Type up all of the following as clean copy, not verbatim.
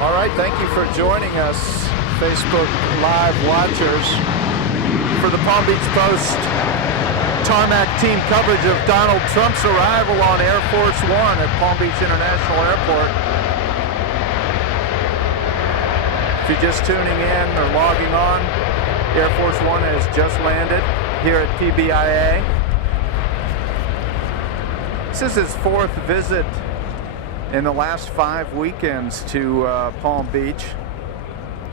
All right, thank you for joining us, Facebook Live watchers, for the Palm Beach Post tarmac team coverage of Donald Trump's arrival on Air Force One at Palm Beach International Airport. If you're just tuning in or logging on, Air Force One has just landed here at PBIA. This is his fourth visit in the last 5 weekends to Palm Beach.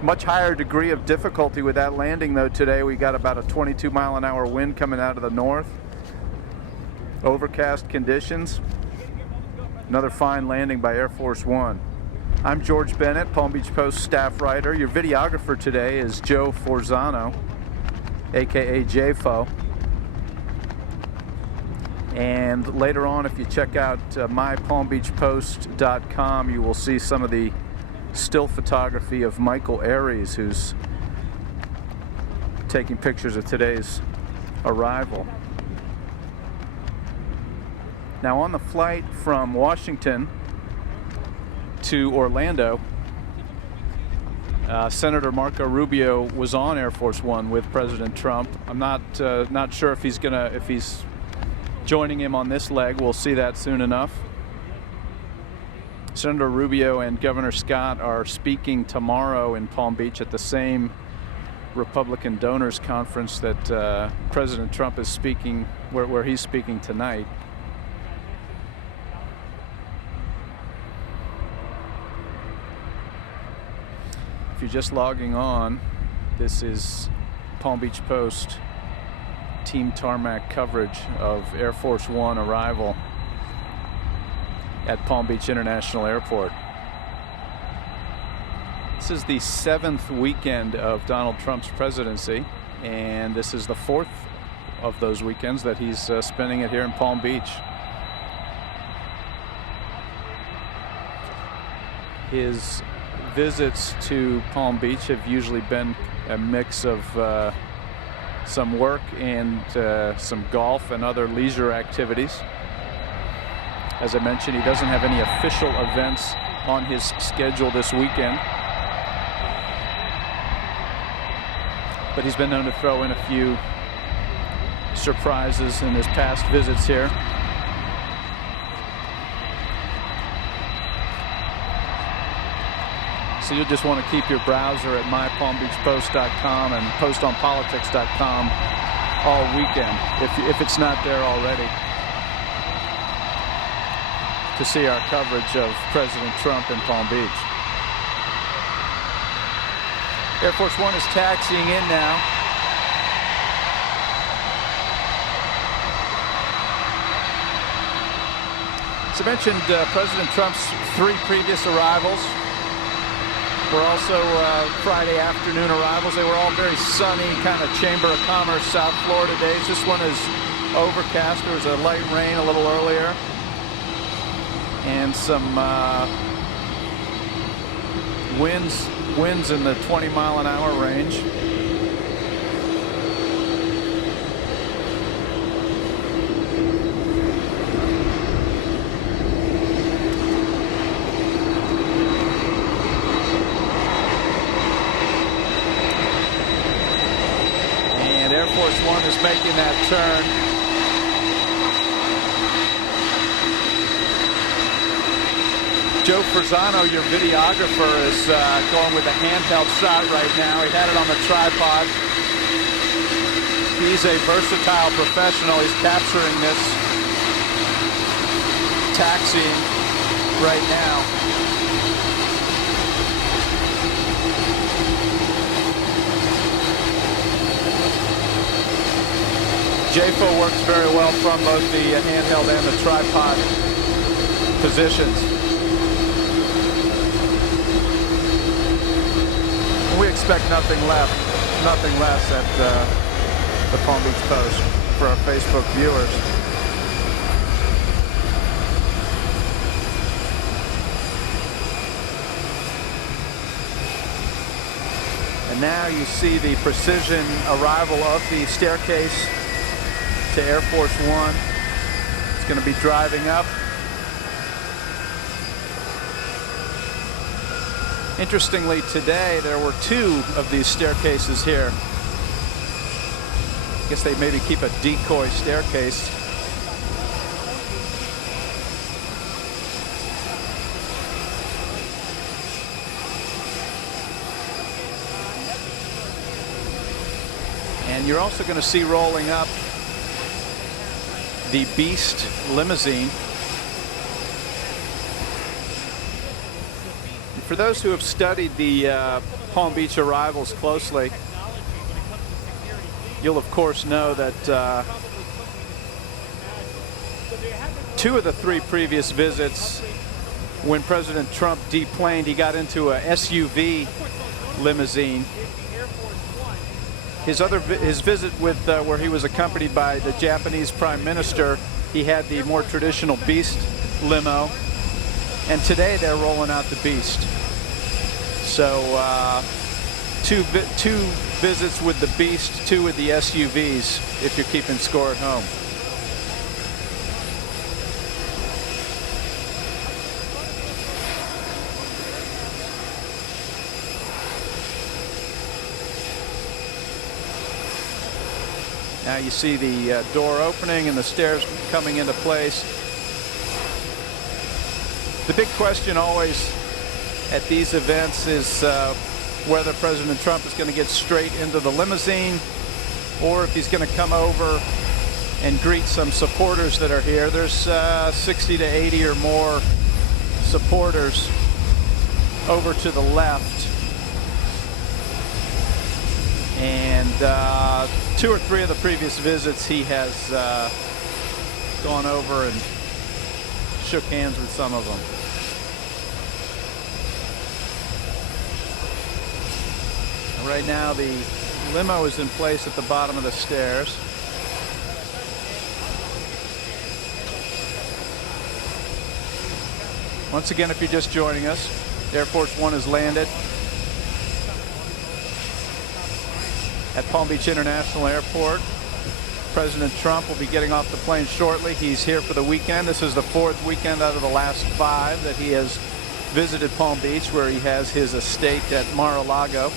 Much higher degree of difficulty with that landing though today. We got about a 22-mile-an-hour wind coming out of the north. Overcast conditions. Another fine landing by Air Force One. I'm George Bennett, Palm Beach Post staff writer. Your videographer today is Joe Forzano, aka JFO. And later on, if you check out mypalmbeachpost.com, you will see some of the still photography of Michael Aries, who's taking pictures of today's arrival. Now, on the flight from Washington to Orlando, Senator Marco Rubio was on Air Force One with President Trump. I'm not sure if he's joining him on this leg. We'll see that soon enough. Senator Rubio and Governor Scott are speaking tomorrow in Palm Beach at the same Republican donors conference that President Trump is speaking, where he's speaking tonight. If you're just logging on, this is Palm Beach Post team tarmac coverage of Air Force One arrival at Palm Beach International Airport. This is the 7th weekend of Donald Trump's presidency, and this is the 4th of those weekends that he's spending it here in Palm Beach. His visits to Palm Beach have usually been a mix of some work and some golf and other leisure activities. As I mentioned, he doesn't have any official events on his schedule this weekend, but he's been known to throw in a few surprises in his past visits here. So you'll just want to keep your browser at mypalmbeachpost.com and postonpolitics.com all weekend, if it's not there already, to see our coverage of President Trump in Palm Beach. Air Force One is taxiing in now. As I mentioned, President Trump's 3 previous arrivals were also Friday afternoon arrivals. They were all very sunny, kind of Chamber of Commerce, South Florida days. This one is overcast. There was a light rain a little earlier, and some winds in the 20-mile-an-hour range. Air Force One is making that turn. Joe Forzano, your videographer, is going with a handheld shot right now. He had it on the tripod. He's a versatile professional. He's capturing this taxiing right now. JFO works very well from both the handheld and the tripod positions. We expect nothing less at the Palm Beach Post for our Facebook viewers. And now you see the precision arrival of the staircase to Air Force One. It's going to be driving up. Interestingly, today there were 2 of these staircases here. I guess they maybe keep a decoy staircase. And you're also going to see rolling up the Beast limousine. For those who have studied the Palm Beach arrivals closely, you'll of course know that 2 of the 3 previous visits, when President Trump deplaned, he got into a SUV limousine. His visit with where he was accompanied by the Japanese Prime Minister, he had the more traditional Beast limo, and today they're rolling out the Beast. So 2 visits with the Beast, 2 with the SUVs, if you're keeping score at home. Now you see the door opening and the stairs coming into place. The big question always at these events is whether President Trump is going to get straight into the limousine or if he's going to come over and greet some supporters that are here. There's 60 to 80 or more supporters over to the left. And 2 or 3 of the previous visits, he has gone over and shook hands with some of them. Right now, the limo is in place at the bottom of the stairs. Once again, if you're just joining us, Air Force One has landed at Palm Beach International Airport. President Trump will be getting off the plane shortly. He's here for the weekend. This is the 4th weekend out of the last 5 that he has visited Palm Beach, where he has his estate at Mar-a-Lago.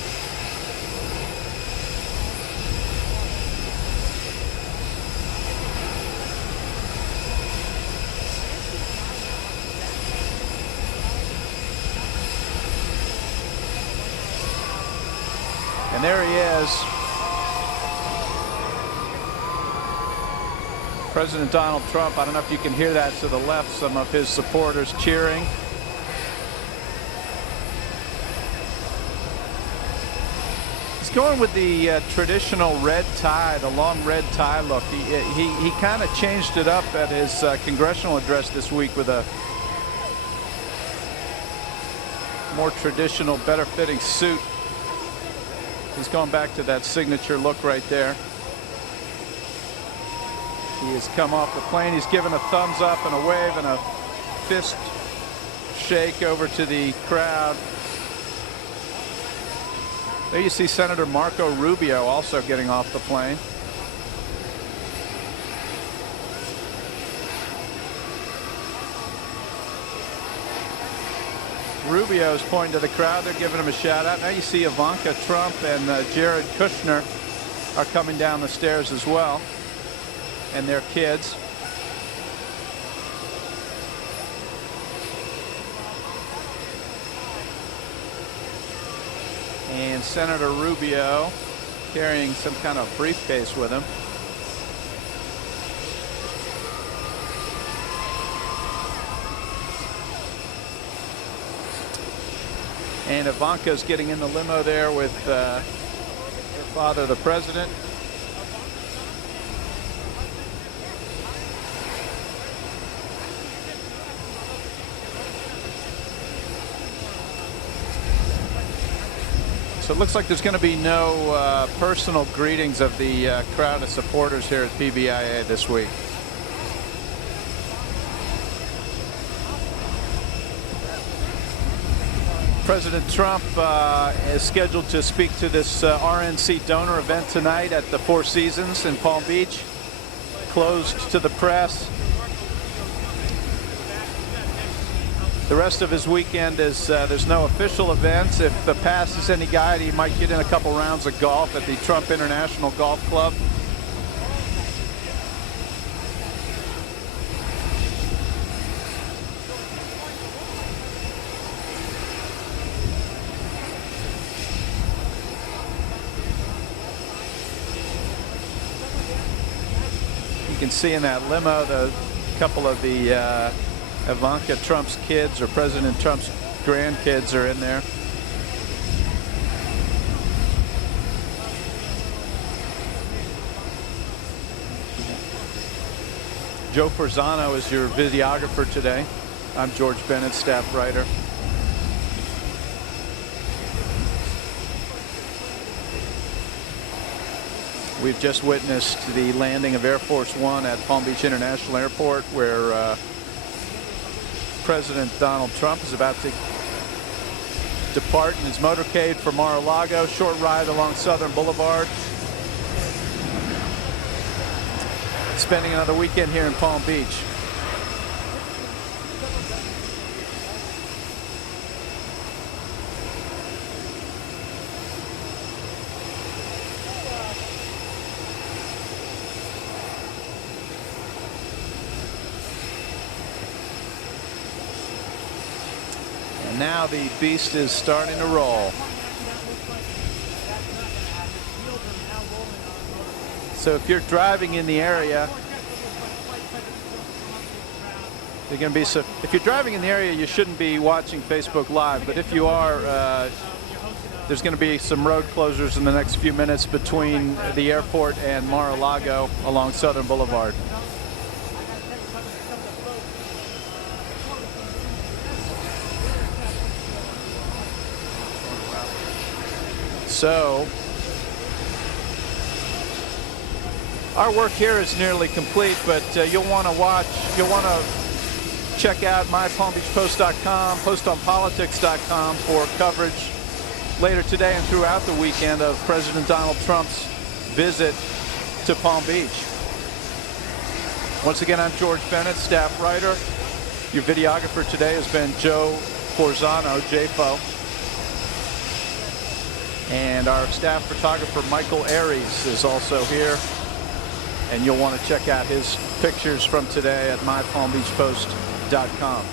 And there he is. President Donald Trump. I don't know if you can hear that to the left, some of his supporters cheering. He's going with the traditional red tie, the long red tie look. He kind of changed it up at his congressional address this week with a more traditional, better fitting suit. He's going back to that signature look right there. He has come off the plane. He's given a thumbs up and a wave and a fist shake over to the crowd. There you see Senator Marco Rubio also getting off the plane. Rubio is pointing to the crowd. They're giving him a shout out. Now you see Ivanka Trump and Jared Kushner are coming down the stairs as well, and their kids. And Senator Rubio carrying some kind of briefcase with him. And Ivanka's getting in the limo there with her father, the president. So it looks like there's going to be no personal greetings of the crowd of supporters here at PBIA this week. President Trump is scheduled to speak to this RNC donor event tonight at the Four Seasons in Palm Beach, closed to the press. The rest of his weekend is there's no official events. If the pass is any guide, he might get in a couple rounds of golf at the Trump International Golf Club. You can see in that limo the couple of the Ivanka Trump's kids, or President Trump's grandkids, are in there. Joe Forzano is your videographer today. I'm George Bennett, staff writer. We've just witnessed the landing of Air Force One at Palm Beach International Airport, where President Donald Trump is about to depart in his motorcade for Mar-a-Lago. Short ride along Southern Boulevard. Spending another weekend here in Palm Beach. And now the beast is starting to roll. So if you're driving in the area, if you're driving in the area, you shouldn't be watching Facebook Live. But if you are, there's going to be some road closures in the next few minutes between the airport and Mar-a-Lago along Southern Boulevard. So our work here is nearly complete, but you'll want to check out mypalmbeachpost.com, postonpolitics.com for coverage later today and throughout the weekend of President Donald Trump's visit to Palm Beach. Once again, I'm George Bennett, staff writer. Your videographer today has been Joe Forzano, JFO. And our staff photographer, Michael Aries, is also here. And you'll want to check out his pictures from today at mypalmbeachpost.com.